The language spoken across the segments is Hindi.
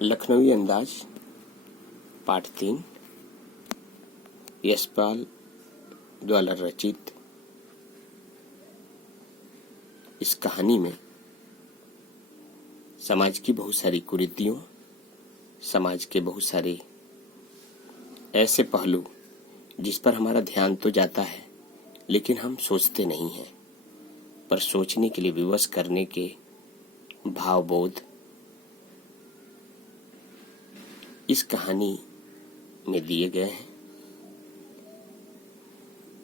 लखनवी अंदाज पाठ 3 यशपाल द्वारा रचित। इस कहानी में समाज की बहुत सारी कुरीतियों, समाज के बहुत सारे ऐसे पहलू जिस पर हमारा ध्यान तो जाता है लेकिन हम सोचते नहीं हैं, पर सोचने के लिए विवश करने के भावबोध इस कहानी में दिए गए हैं।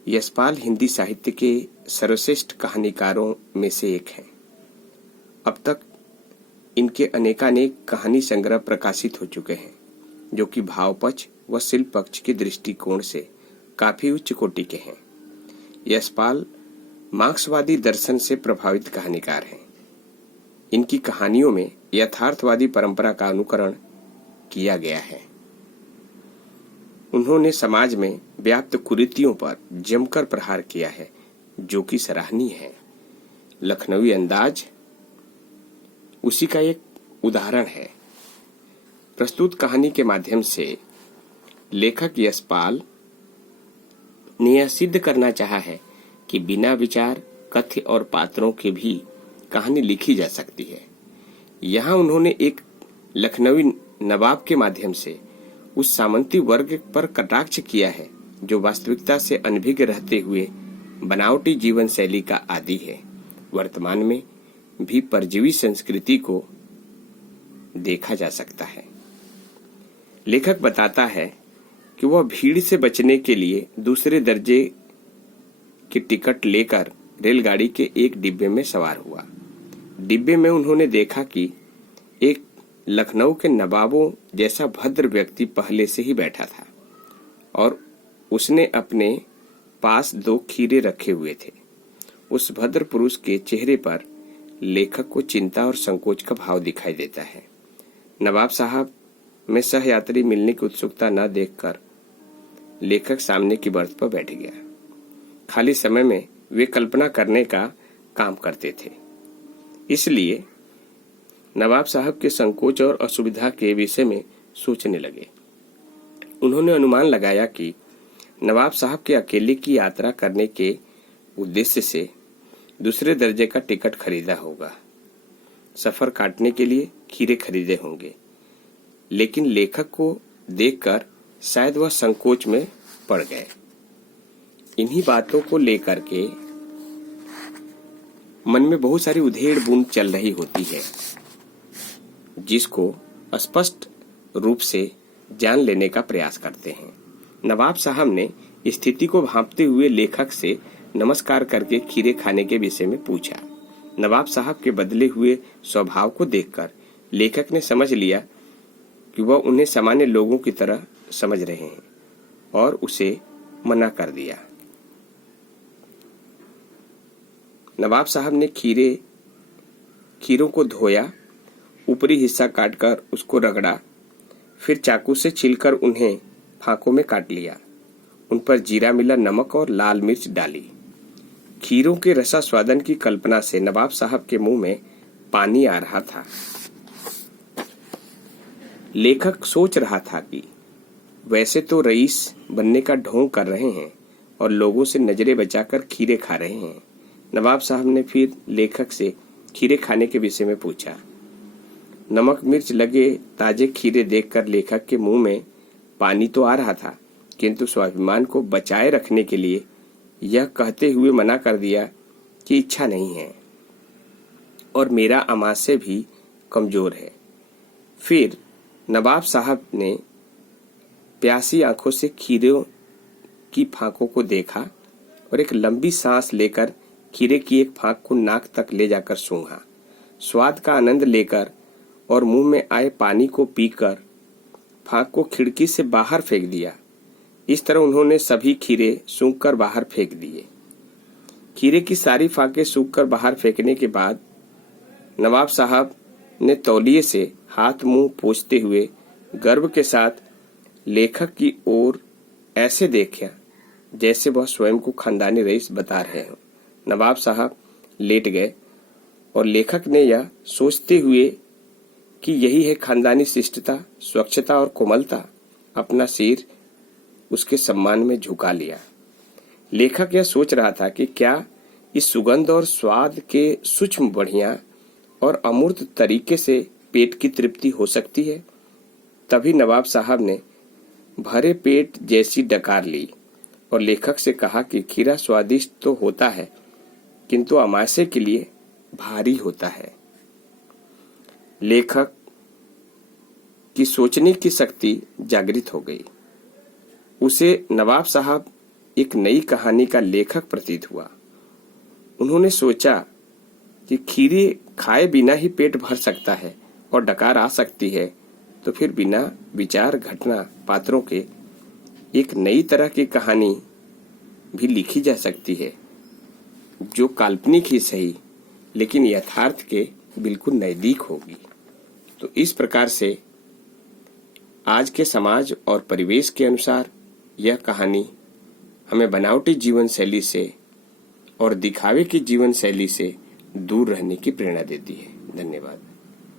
यशपाल हिंदी साहित्य के सर्वश्रेष्ठ कहानीकारों में से एक हैं। अब तक इनके अनेकानेक कहानी संग्रह प्रकाशित हो चुके हैं, जो कि भाव पक्ष व शिल्प पक्ष के दृष्टिकोण से काफी उच्च कोटि के हैं। यशपाल मार्क्सवादी दर्शन से प्रभावित कहानीकार हैं। इनकी कहानियों में यथार्थवादी परंपरा का अनुकरण किया गया है। उन्होंने समाज में व्याप्त कुरीतियों पर जमकर प्रहार किया है, जो कि सराहनीय है। लखनवी अंदाज उसी का एक उदाहरण है। प्रस्तुत कहानी के माध्यम से लेखक यशपाल ने यह सिद्ध करना चाहा है कि बिना विचार, कथ्य और पात्रों के भी कहानी लिखी जा सकती है। यहाँ उन्होंने एक लखनवी नवाब के माध्यम से उस सामंती वर्ग पर कटाक्ष किया है जो वास्तविकता से अनभिज्ञ रहते हुए बनावटी जीवन शैली का आदी है। वर्तमान में भी परजीवी संस्कृति को देखा जा सकता है। लेखक बताता है कि वह भीड़ से बचने के लिए दूसरे दर्जे की टिकट लेकर रेलगाड़ी के एक डिब्बे में सवार हुआ। डिब्बे में उन्होंने देखा कि एक लखनऊ के नवाबों जैसा भद्र व्यक्ति पहले से ही बैठा था और उसने अपने पास 2 खीरे रखे हुए थे। उस भद्र पुरुष के चेहरे पर लेखक को चिंता और संकोच का भाव दिखाई देता है। नवाब साहब में सहयात्री मिलने की उत्सुकता न देखकर लेखक सामने की बर्थ पर बैठ गया। खाली समय में वे कल्पना करने का काम करते थे, इसलिए नवाब साहब के संकोच और असुविधा के विषय में सोचने लगे। उन्होंने अनुमान लगाया कि नवाब साहब के अकेले की यात्रा करने के उद्देश्य से दूसरे दर्जे का टिकट खरीदा होगा। सफर काटने के लिए खीरे खरीदे होंगे, लेकिन लेखक को देखकर शायद वह संकोच में पड़ गए। इन्हीं बातों को लेकर के मन में बहुत सारी उधेड़ बुन चल रही होती है, जिसको स्पष्ट रूप से जान लेने का प्रयास करते हैं। नवाब साहब ने स्थिति को भांपते हुए लेखक से नमस्कार करके खीरे खाने के विषय में पूछा। नवाब साहब के बदले हुए स्वभाव को देखकर लेखक ने समझ लिया कि वह उन्हें सामान्य लोगों की तरह समझ रहे हैं और उसे मना कर दिया। नवाब साहब ने खीरों को धोया, ऊपरी हिस्सा काटकर उसको रगड़ा, फिर चाकू से छिलकर उन्हें फांकों में काट लिया। उन पर जीरा मिला, नमक और लाल मिर्च डाली। खीरों के रसास्वादन की कल्पना से नवाब साहब के मुंह में पानी आ रहा था। लेखक सोच रहा था कि वैसे तो रईस बनने का ढोंग कर रहे हैं और लोगों से नजरें बचाकर खीरे खा रहे हैं। नवाब साहब ने फिर लेखक से खीरे खाने के विषय में पूछा। नमक मिर्च लगे ताजे खीरे देखकर लेखक के मुंह में पानी तो आ रहा था, किंतु स्वाभिमान को बचाए रखने के लिए यह कहते हुए मना कर दिया कि इच्छा नहीं है और मेरा आमाशय भी कमजोर है। फिर नवाब साहब ने प्यासी आंखों से खीरों की फांकों को देखा और एक लंबी सांस लेकर खीरे की एक फांक को नाक तक ले जाकर सूंघा। स्वाद का आनंद लेकर और मुंह में आए पानी को पीकर फांक को खिड़की से बाहर फेंक दिया। इस तरह उन्होंने सभी खीरे सूंघकर बाहर फेंक दिए। खीरे की सारी फांकें सूंघकर बाहर फेंकने के बाद नवाब साहब ने तौलिए से हाथ मुंह पोंछते हुए गर्व के साथ लेखक की ओर ऐसे देखा जैसे वह स्वयं को खानदानी रईस बता रहे हों। नवाब साहब लेट गए और लेखक ने यह सोचते हुए कि यही है खानदानी शिष्टता, स्वच्छता और कोमलता। अपना सिर उसके सम्मान में झुका लिया। लेखक यह सोच रहा था कि क्या इस सुगंध और स्वाद के सूक्ष्म बढ़िया और अमूर्त तरीके से पेट की तृप्ति हो सकती है। तभी नवाब साहब ने भरे पेट जैसी डकार ली और लेखक से कहा कि खीरा स्वादिष्ट तो होता है, किंतु अमाशय के लिए भारी होता है। लेखक की सोचने की शक्ति जागृत हो गई। उसे नवाब साहब एक नई कहानी का लेखक प्रतीत हुआ। उन्होंने सोचा कि खीरे खाए बिना ही पेट भर सकता है और डकार आ सकती है, तो फिर बिना विचार घटना पात्रों के एक नई तरह की कहानी भी लिखी जा सकती है, जो काल्पनिक ही सही लेकिन यथार्थ के बिल्कुल नजदीक होगी। तो इस प्रकार से आज के समाज और परिवेश के अनुसार यह कहानी हमें बनावटी जीवन शैली से और दिखावे की जीवन शैली से दूर रहने की प्रेरणा देती है। धन्यवाद।